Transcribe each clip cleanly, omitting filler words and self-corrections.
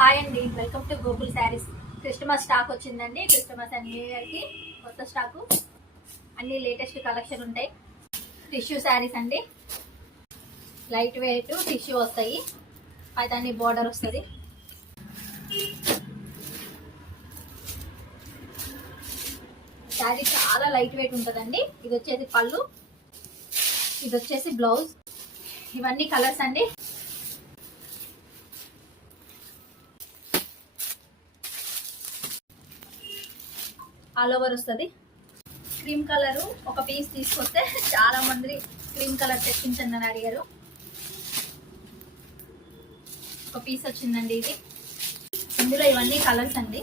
Hi అండి, welcome to Gokul saris. Christmas stock వచ్చిందండి. Christmas and new ఇయర్కి కొత్త స్టాకు, అన్ని లేటెస్ట్ కలెక్షన్ ఉంటాయి. టిష్యూ శారీస్ అండి, లైట్ వెయిట్ టిష్యూ వస్తాయి. అయితే అన్ని బోర్డర్ వస్తుంది. శారీ చాలా లైట్ వెయిట్ ఉంటుందండి. ఇది వచ్చేసి పళ్ళు, ఇది వచ్చేసి బ్లౌజ్. ఇవన్నీ కలర్స్ అండి. ఆల్ ఓవర్ వస్తుంది. క్రీమ్ కలర్ ఒక పీస్ తీసుకొస్తే చాలా మంది క్రీమ్ కలర్ తెప్పించండి అని అడిగారు. ఒక పీస్ వచ్చిందండి ఇది. ఇందులో ఇవన్నీ కలర్స్ అండి.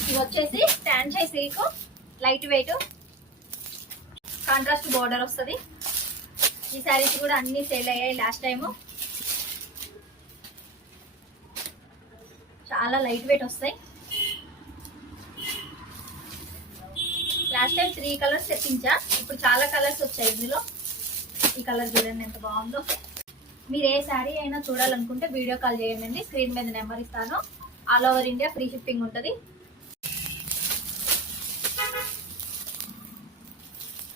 ఇవి వచ్చేసి fancy silk, light weight, contrast border వస్తుంది. ఈ శారీస్ కూడా అన్ని సేల్ అయ్యాయి లాస్ట్ టైము. చాలా లైట్ వెయిట్ వస్తాయి. లాస్ట్ టైం 3 కలర్స్ తెప్పించా, ఇప్పుడు చాలా కలర్స్ వచ్చాయి. ఇందులో ఈ కలర్ చూడండి ఎంత బాగుందో. మీరు ఏ శారీ అయినా చూడాలనుకుంటే వీడియో కాల్ చేయండి. స్క్రీన్ మీద నెంబర్ ఇస్తాను. All over India free shipping ఉంటుంది.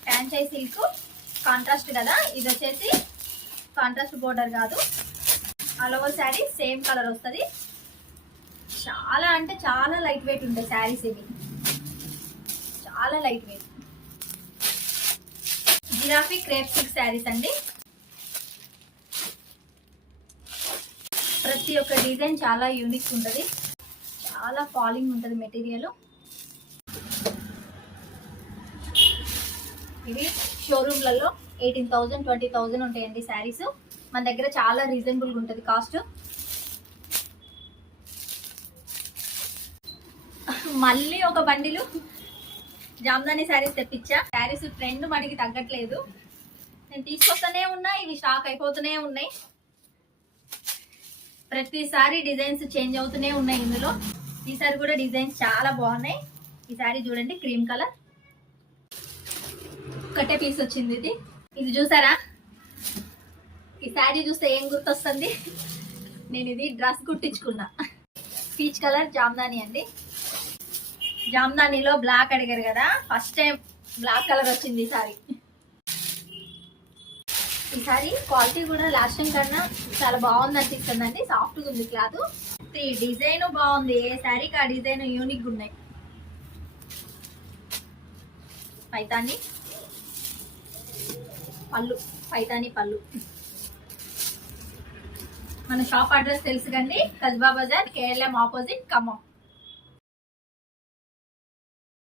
ఫ్యాన్సీ సిల్క్ కాంట్రాస్ట్ కదా, ఇది వచ్చేసి కాంట్రాస్ట్ బోర్డర్ కాదు. All over sari same colour వస్తుంది. చాలా అంటే చాలా లైట్ వెయిట్ ఉంటాయి శారీస్. ఇవి చాలా light weight giraffe crepe silk saris అండి. ప్రతి ఒక్క డిజైన్ చాలా యూనిక్ ఉంటుంది. చాలా ఫాలింగ్ ఉంటుంది మెటీరియల్. ఇవి షోరూమ్లలో 18,000 20,000 ఉంటాయండి శారీస్. మన దగ్గర చాలా రీజనబుల్గా ఉంటుంది కాస్ట్. మళ్ళీ ఒక బండిలు జామ్దాని శారీస్ తెప్పించా. శారీస్ ట్రెండ్ మనకి తగ్గట్లేదు. నేను తీసుకొస్తూనే ఉన్నా, ఇవి స్టాక్ అయిపోతూనే ఉన్నాయి. ప్రతిసారి డిజైన్స్ చేంజ్ అవుతూనే ఉన్నాయి ఇందులో. ఈసారి కూడా డిజైన్స్ చాలా బాగున్నాయి. ఈ శారీ చూడండి, క్రీమ్ కలర్, ఒకటే పీస్ వచ్చింది. ఇది చూసారా? ఈ శారీ చూస్తే ఏం గుర్తొస్తుంది? నేను ఇది డ్రెస్ కుట్టించుకున్నా. పీచ్ కలర్ జామ్దాని అండి. జామ్దానిలో బ్లాక్ అడిగారు కదా, ఫస్ట్ టైం బ్లాక్ కలర్ వచ్చింది ఈసారి. ఈసారి క్వాలిటీ కూడా లాస్ట్ టైం కన్నా చాలా బాగుంది అనిపిస్తుందండి. సాఫ్ట్గా ఉంది క్లాత్. ఈ డిజైన్ బాగుంది. ఏ శారీకి ఆ డిజైన్ యూనిక్ ఉన్నాయి. పైతాని పళ్ళు, పైతాని పళ్ళు. మన షాప్ అడ్రస్ తెలుసు కండి, కస్బా బజార్, కేఎల్ఎం ఆపోజిట్, ఖమ్మం.